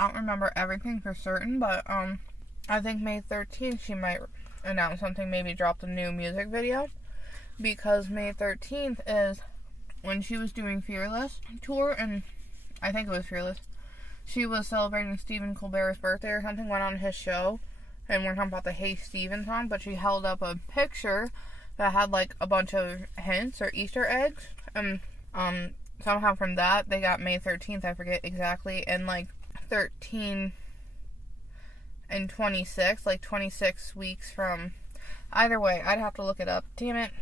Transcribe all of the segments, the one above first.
I don't remember everything for certain, but I think May 13th she might announce something, maybe drop the new music video, because May 13th is when she was doing Fearless tour, and I think it was Fearless. She was celebrating Stephen Colbert's birthday or something, went on his show, and we're talking about the Hey Stephen song, but she held up a picture that had like a bunch of hints or Easter eggs, and somehow from that they got May 13th, I forget exactly, and like 13 and 26, like 26 weeks from, either way, I'd have to look it up, damn it.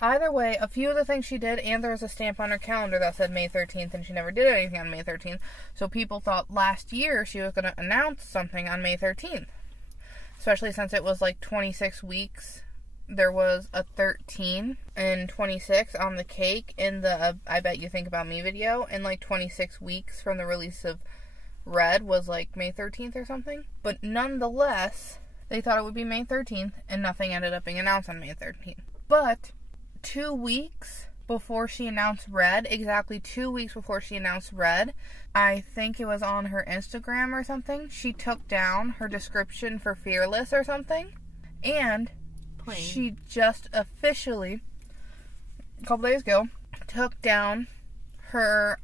Either way, a few of the things she did, and there was a stamp on her calendar that said May 13th, and she never did anything on May 13th, so people thought last year she was going to announce something on May 13th, especially since it was like 26 weeks. There was a 13 and 26 on the cake in the I Bet You Think About Me video, and like 26 weeks from the release of Red was like May 13th or something, but nonetheless, they thought it would be May 13th, and nothing ended up being announced on May 13th. But 2 weeks before she announced Red, exactly 2 weeks before she announced Red, I think it was on her Instagram or something, she took down her description for Fearless or something, and she just officially, a couple days ago, took down her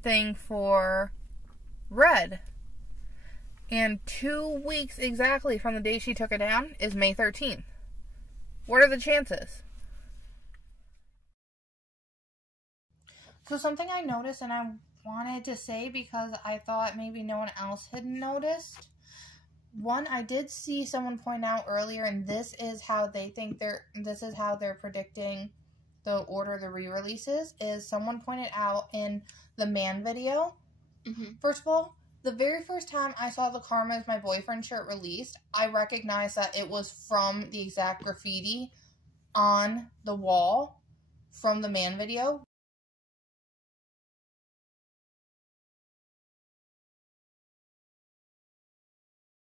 thing for Red. And 2 weeks exactly from the day she took it down is May 13th. What are the chances? So something I noticed, and I wanted to say because I thought maybe no one else had noticed. One, I did see someone point out earlier, and this is how they think they're predicting the order of the re-releases, is someone pointed out in the Man video. First of all, the very first time I saw the Karma Is My Boyfriend shirt released, I recognized that it was from the exact graffiti on the wall from the Man video.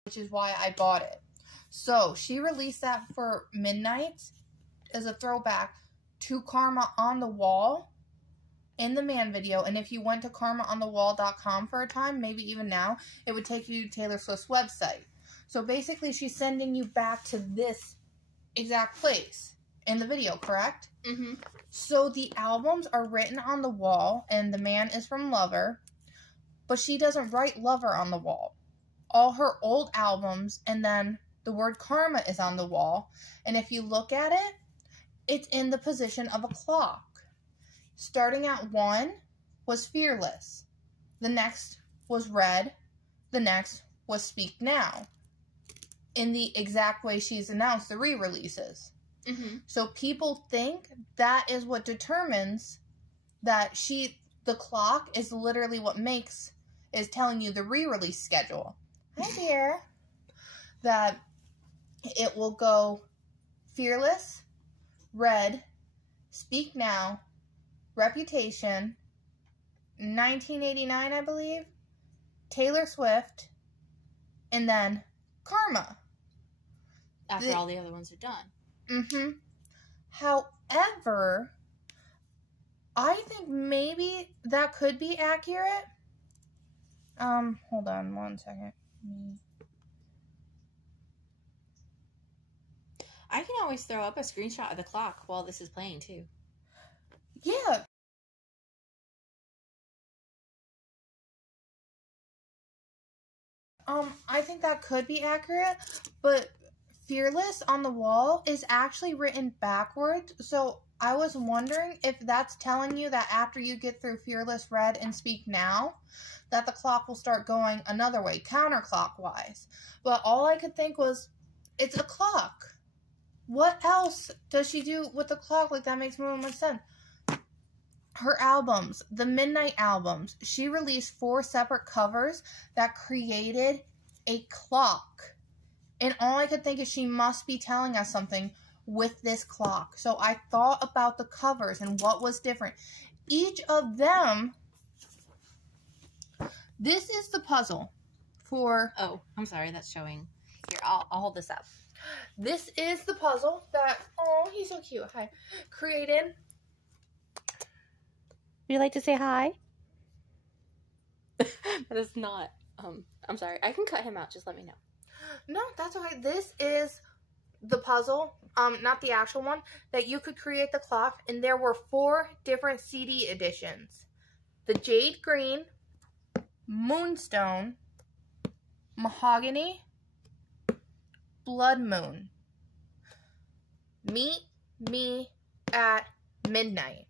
Which is why I bought it. So, she released that for Midnight as a throwback to Karma on the Wall in the Man video, and if you went to karmaonthewall.com for a time, maybe even now, it would take you to Taylor Swift's website. So basically, she's sending you back to this exact place in the video, correct? So the albums are written on the wall, and the Man is from Lover, but she doesn't write Lover on the wall. All her old albums, and then the word Karma is on the wall, and if you look at it, it's in the position of a clock. Starting at 1 was Fearless. The next was Red. The next was Speak Now. In the exact way she's announced the re-releases. So people think that is what determines that the clock is literally what is telling you the re-release schedule. Hi dear. That it will go Fearless, Red, Speak Now, Reputation, 1989, I believe, Taylor Swift, and then Karma. After all the other ones are done. However, I think maybe that could be accurate. Hold on one second. I can always throw up a screenshot of the clock while this is playing, too. Yeah. I think that could be accurate, but Fearless on the wall is actually written backwards, so I was wondering if that's telling you that after you get through Fearless, Red, and Speak Now, that the clock will start going another way, counterclockwise. But all I could think was, it's a clock. What else does she do with the clock? Like, that makes more sense. Her albums, the Midnight albums, she released 4 separate covers that created a clock. And all I could think is she must be telling us something with this clock. So I thought about the covers and what was different. Each of them, this is the puzzle for... Oh, I'm sorry, that's showing. Here, I'll hold this up. This is the puzzle that, oh, he's so cute, hi, created. Would you like to say hi? That is not, I'm sorry. I can cut him out. Just let me know. No, that's okay. This is the puzzle, not the actual one, that you could create the clock, and there were 4 different CD editions. The Jade Green, Moonstone, Mahogany, Blood Moon. Meet me at midnight.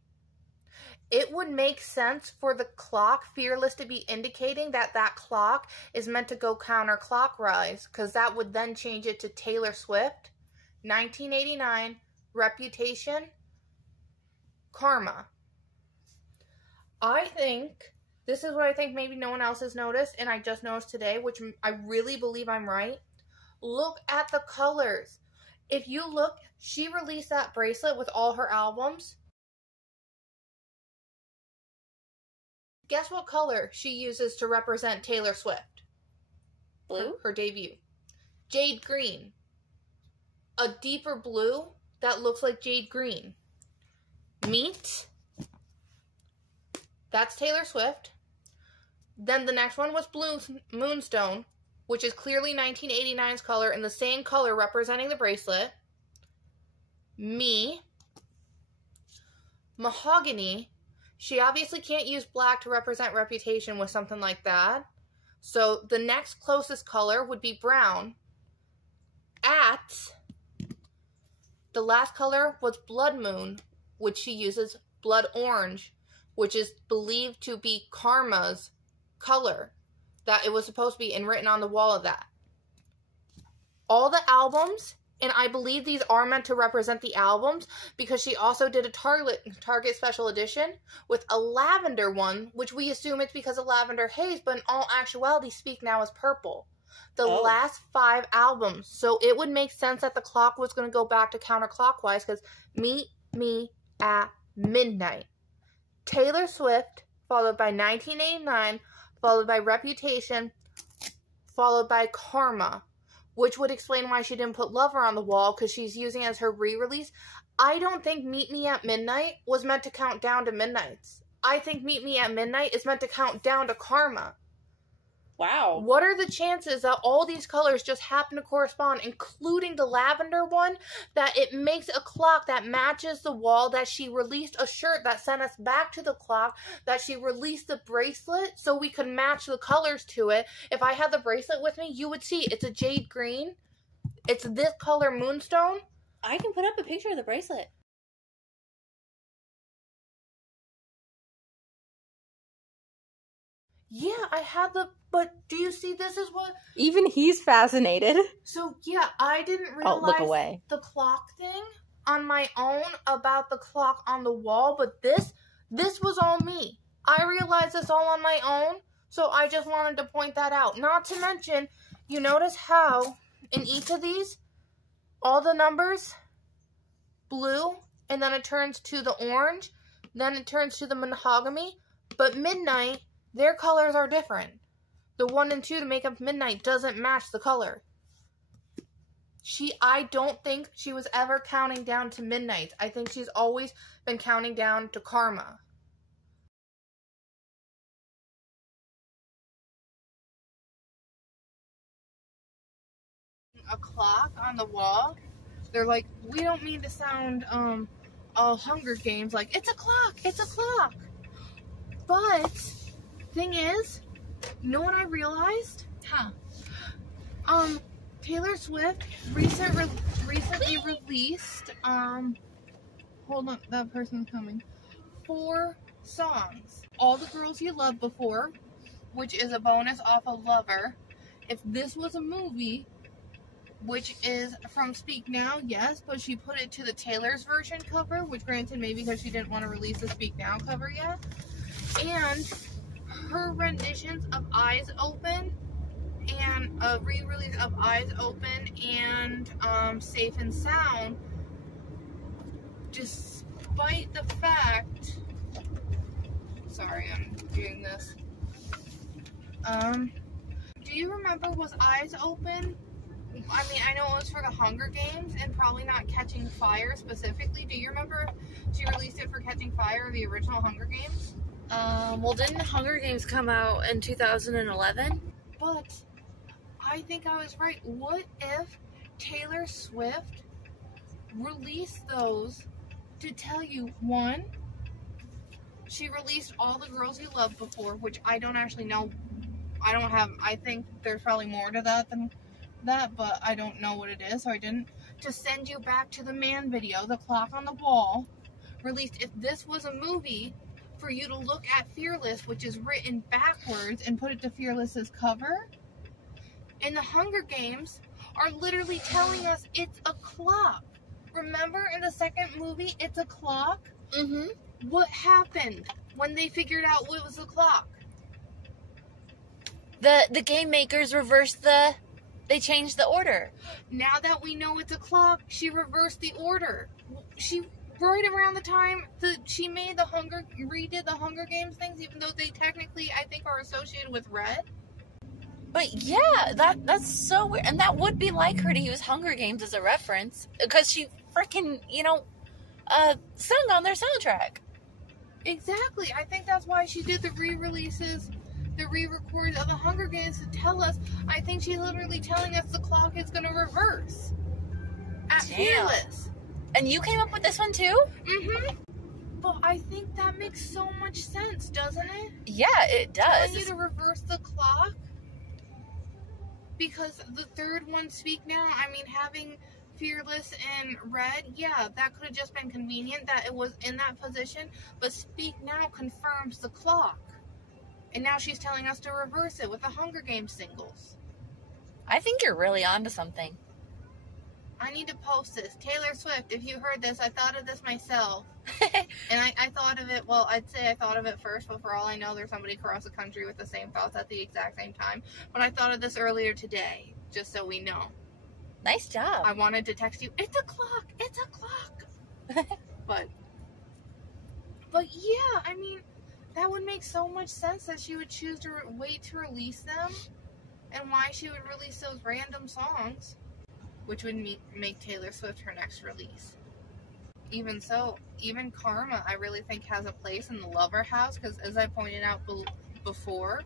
It would make sense for the clock Fearless to be indicating that that clock is meant to go counterclockwise, because that would then change it to Taylor Swift, 1989, Reputation, Karma. I think, this is what I think maybe no one else has noticed, and I just noticed today, which I really believe I'm right. Look at the colors. If you look, she released that bracelet with all her albums. Guess what color she uses to represent Taylor Swift? Blue? Her debut. Jade Green. A deeper blue that looks like jade green. Meet. That's Taylor Swift. Then the next one was Blue Moonstone, which is clearly 1989's color and the same color representing the bracelet. Me. Mahogany. She obviously can't use black to represent Reputation with something like that. So the next closest color would be brown. The last color was Blood Moon, which she uses blood orange, which is believed to be Karma's color. That it was supposed to be and written on the wall of that. All the albums, and I believe these are meant to represent the albums, because she also did a Target special edition with a lavender one, which we assume it's because of Lavender Haze, but in all actuality, Speak Now is purple. The last 5 albums. So it would make sense that the clock was going to go back to counterclockwise, because Meet Me at Midnight. Taylor Swift, followed by 1989, followed by Reputation, followed by Karma, which would explain why she didn't put Lover on the wall, because she's using it as her re-release. I don't think Meet Me at Midnight was meant to count down to midnights. I think Meet Me at Midnight is meant to count down to Karma. Wow. What are the chances that all these colors just happen to correspond, including the lavender one, that it makes a clock that matches the wall, that she released a shirt that sent us back to the clock, that she released the bracelet so we could match the colors to it? If I had the bracelet with me, you would see it's a jade green. It's this color Moonstone. I can put up a picture of the bracelet. Yeah, I had but do you see this is what... Even he's fascinated. So, yeah, I didn't realize look away. The clock thing on my own about the clock on the wall, but this was all me. I realized this all on my own, so I just wanted to point that out. Not to mention, you notice how in each of these, all the numbers, blue, and then it turns to the orange, then it turns to the mahogany, but midnight... Their colors are different. The 1 and 2 to make up midnight doesn't match the color. I don't think she was ever counting down to midnight. I think she's always been counting down to Karma. A clock on the wall. They're like, we don't mean to sound all Hunger Games, like, it's a clock, it's a clock. But thing is, you know what I realized? Taylor Swift recently released, hold on, that person's coming, 4 songs. All the Girls You Loved Before, which is a bonus off of Lover. If this was a movie, which is from Speak Now, yes, but she put it to the Taylor's version cover, which granted maybe because she didn't want to release the Speak Now cover yet. And her renditions of Eyes Open, and a re-release of Eyes Open and Safe and Sound, despite the fact, sorry, I'm doing this. Do you remember, was Eyes Open? I mean, I know it was for the Hunger Games and probably not Catching Fire specifically. Do you remember she released it for Catching Fire, the original Hunger Games? Well, didn't Hunger Games come out in 2011? But I think I was right. What if Taylor Swift released those to tell you, one, she released All the Girls You Loved before, which I don't actually know. I think there's probably more to that than that, but I don't know what it is, so I didn't. To send you back to the man video, The Clock on the Wall, released, if this was a movie, for you to look at Fearless, which is written backwards, and put it to Fearless's cover. And the Hunger Games are literally telling us it's a clock. Remember in the second movie, it's a clock? Mm-hmm. What happened when they figured out what was the clock? The game makers they changed the order. Now that we know it's a clock, she reversed the order. She, right around the time that she made redid the Hunger Games things, even though they technically, I think, are associated with red. But yeah, that's so weird. And that would be like her to use Hunger Games as a reference, because she freaking, sung on their soundtrack. Exactly. I think that's why she did the re-releases, the re-records of the Hunger Games to tell us. I think she's literally telling us the clock is going to reverse at Fearless. And you came up with this one too? Mm-hmm. But I think that makes so much sense, doesn't it? Yeah, it does. Telling you to reverse the clock? Because the third one, Speak Now, I mean, having Fearless and Red, yeah, that could have just been convenient that it was in that position, but Speak Now confirms the clock. And now she's telling us to reverse it with the Hunger Games singles. I think you're really onto something. I need to post this. Taylor Swift, if you heard this, I thought of this myself. And I thought of it, well, I'd say I thought of it first, but for all I know, there's somebody across the country with the same thoughts at the exact same time. But I thought of this earlier today, just so we know. Nice job. I wanted to text you, it's a clock, it's a clock. But yeah, I mean, that would make so much sense that she would choose to wait to release them, and why she would release those random songs, which would make Taylor Swift her next release. Even so, even Karma, I really think, has a place in the Lover House, because as I pointed out before,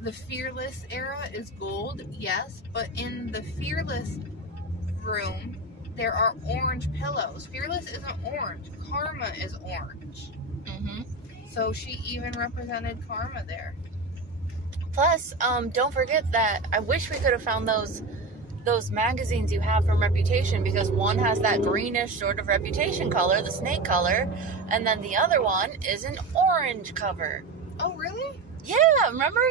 the Fearless era is gold, yes, but in the Fearless room, there are orange pillows. Fearless isn't orange. Karma is orange. Mm-hmm. So she even represented Karma there. Plus, don't forget that I wish we could have found those magazines you have from Reputation, because one has that greenish sort of Reputation color, the snake color, and then the other one is an orange cover. Oh, really? Yeah, remember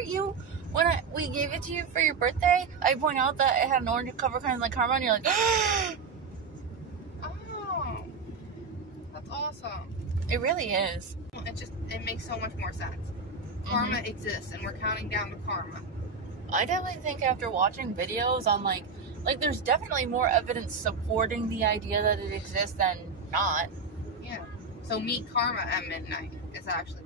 when we gave it to you for your birthday, I pointed out that it had an orange cover kind of like Karma, and you're like, oh, that's awesome. It really is. It makes so much more sense. Karma exists, and we're counting down to Karma. I definitely think after watching videos on like there's definitely more evidence supporting the idea that it exists than not. Yeah. So meet Karma at midnight is actually